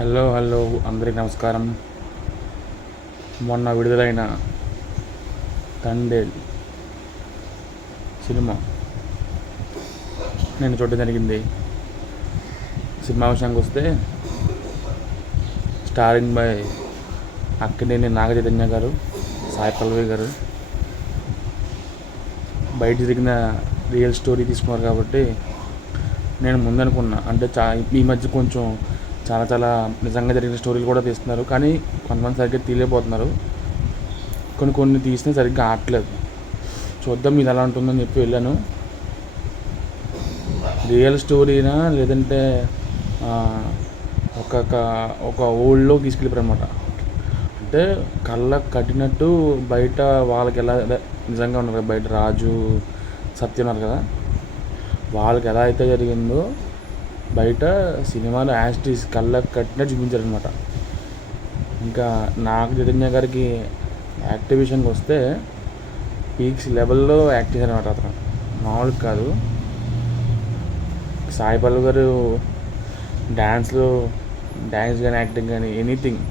Hello అందరికీ నమస్కారం. మొన్న విడుదలైన తండేల్ సినిమా నేను చూడడం జరిగింది. సినిమా విషయానికి వస్తే స్టారింగ్ బై అక్కినేని నాగ చైతన్య గారు, సాయి పల్లవి గారు. బయట జరిగిన రియల్ స్టోరీ తీసుకున్నారు కాబట్టి నేను ముందనుకున్నా, అంటే ఈ మధ్య కొంచెం చాలా నిజంగా జరిగిన స్టోరీలు కూడా తీస్తున్నారు, కానీ కొంతమంది సరిగ్గా తీయలేకపోతున్నారు. కొన్ని తీసినా సరిగ్గా ఆడట్లేదు. చూద్దాం ఇది ఎలా ఉంటుందని చెప్పి వెళ్ళాను. రియల్ స్టోరీనా లేదంటే ఒక ఓల్డ్లో తీసుకెళ్ళిపోయారు అనమాట. అంటే కళ్ళకు కట్టినట్టు బయట వాళ్ళకి ఎలా నిజంగా ఉన్నారు కదా, బయట రాజు సత్య ఉన్నారు కదా, వాళ్ళకి ఎలా అయితే జరిగిందో బయట సినిమాలో యాస్టీస్ కళ్ళకు కట్టినట్టు చూపించారనమాట. ఇంకా నాగ చైతన్య గారికి యాక్టింగ్ విషయానికి వస్తే పీక్స్ లెవెల్లో యాక్ట్ చేశారనమాట. అతను మామూలు కాదు. సాయి పల్లవి గారు డ్యాన్స్ కానీ యాక్టింగ్ కానీ ఎనీథింగ్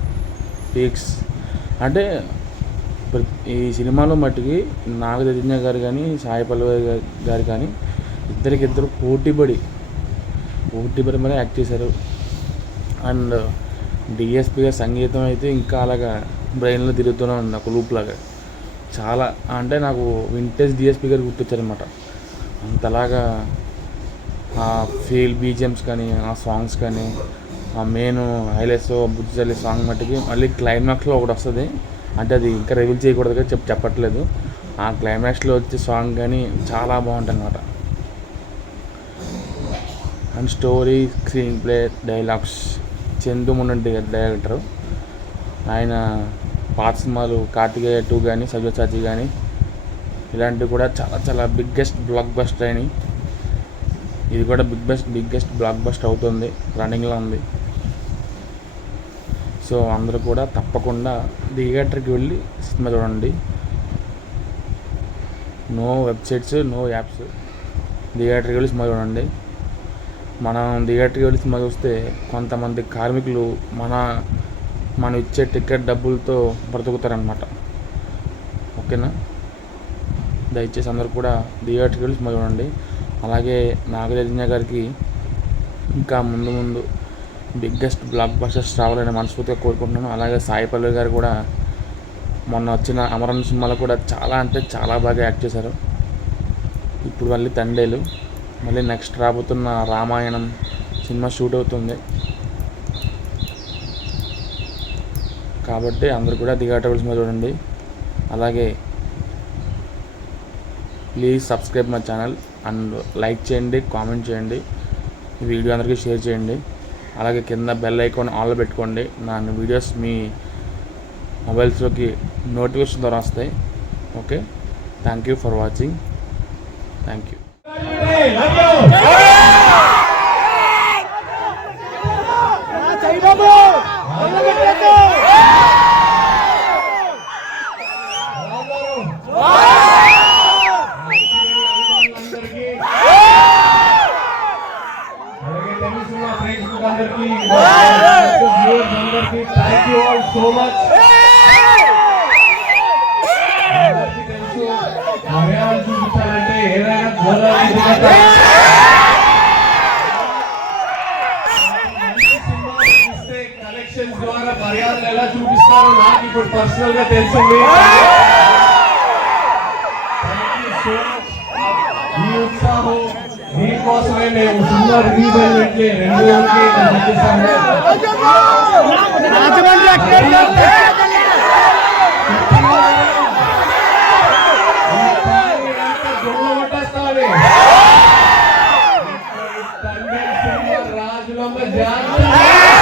పీక్స్. అంటే ఈ సినిమాలో మట్టుకి నాగ చైతన్య గారు కానీ సాయి పల్లవి గారు కానీ ఇద్దరికిద్దరు పోటీపడి మరి యాక్ట్ చేశారు. అండ్ డిఎస్పి గారి సంగీతం అయితే ఇంకా అలాగా బ్రెయిన్లో తిరుగుతూనే ఉంది, ఒక లూప్ లాగా. చాలా అంటే నాకు వింటేజ్ డిఎస్పి గారు గుర్తొచ్చారనమాట. అంతలాగా ఆ ఫీల్ బీజిఎమ్స్ కానీ, ఆ సాంగ్స్ కానీ, ఆ మెయిన్ హైలైట్స్ బుజ్జల్లి సాంగ్ మట్టుకి మళ్ళీ క్లైమాక్స్లో ఒకటి వస్తుంది. అంటే అది ఇంకా రివీల్ చేయకూడదు కదా, చెప్పట్లేదు. ఆ క్లైమాక్స్లో వచ్చే సాంగ్ కానీ చాలా బాగుంటుంది అన్నమాట. And story, screenplay, dialogues Chandu Mondeti director. ఆయన పాత సినిమాలు కార్తికేయ 2 కానీ, సవ్యసాచి కానీ ఇలాంటివి కూడా చాలా బిగ్గెస్ట్ బ్లాక్ బస్టర్ అయినాయి. ఇది కూడా బిగ్గెస్ట్ బ్లాక్ బస్టర్ అవుతుంది, రన్నింగ్లో ఉంది. సో అందరూ కూడా తప్పకుండా థియేటర్కి వెళ్ళి సినిమా చూడండి. నో వెబ్సైట్స్, నో యాప్స్, థియేటర్కి వెళ్ళి సినిమా చూడండి. మనం థియేటర్కి వెళ్ళి సినిమా చూస్తే కొంతమంది కార్మికులు మనం ఇచ్చే టికెట్ డబ్బులతో బ్రతుకుతారనమాట. ఓకేనా? దయచేసి అందరూ కూడా థియేటర్కి వెళ్ళి సినిమా చూడండి. అలాగే నాగ చైతన్య గారికి ఇంకా ముందు బిగ్గెస్ట్ బ్లాక్ బస్టర్స్ రావాలని మనస్ఫూర్తిగా కోరుకుంటున్నాను. అలాగే సాయి పల్లవి గారు కూడా మొన్న వచ్చిన అమరన్ సినిమాలో కూడా చాలా బాగా యాక్ట్ చేశారు. ఇప్పుడు మళ్ళీ తండేలు, మళ్ళీ నెక్స్ట్ రాబోతున్న రామాయణం సినిమా షూట్ అవుతుంది. కాబట్టి అందరూ కూడా థియేటర్ సినిమా చూడండి. అలాగే please subscribe my channel and like చేయండి, కామెంట్ చేయండి, ఈ వీడియో అందరికీ షేర్ చేయండి. అలాగే కింద బెల్ ఐకాన్ ఆన్లో పెట్టుకోండి. నా వీడియోస్ మీ మొబైల్స్లోకి నోటిఫికేషన్ ద్వారా వస్తాయి. Okay, thank you for watching. Thank you. Thank you all so much. మర్యాదలు చూపించాలంటే ఏదైనా గోదావరి కలెక్షన్స్ ద్వారా మర్యాదలు ఎలా చూపిస్తారో నాకు ఇప్పుడు పర్సనల్ గా తెలిసింది. ఈ ఉత్సాహం దీనికోసమే మేము సినిమా రిలీజ్ అయినట్లే 2 రోజులకి పంపిస్తాము. రాజులమ్మ జాగ్రత్త.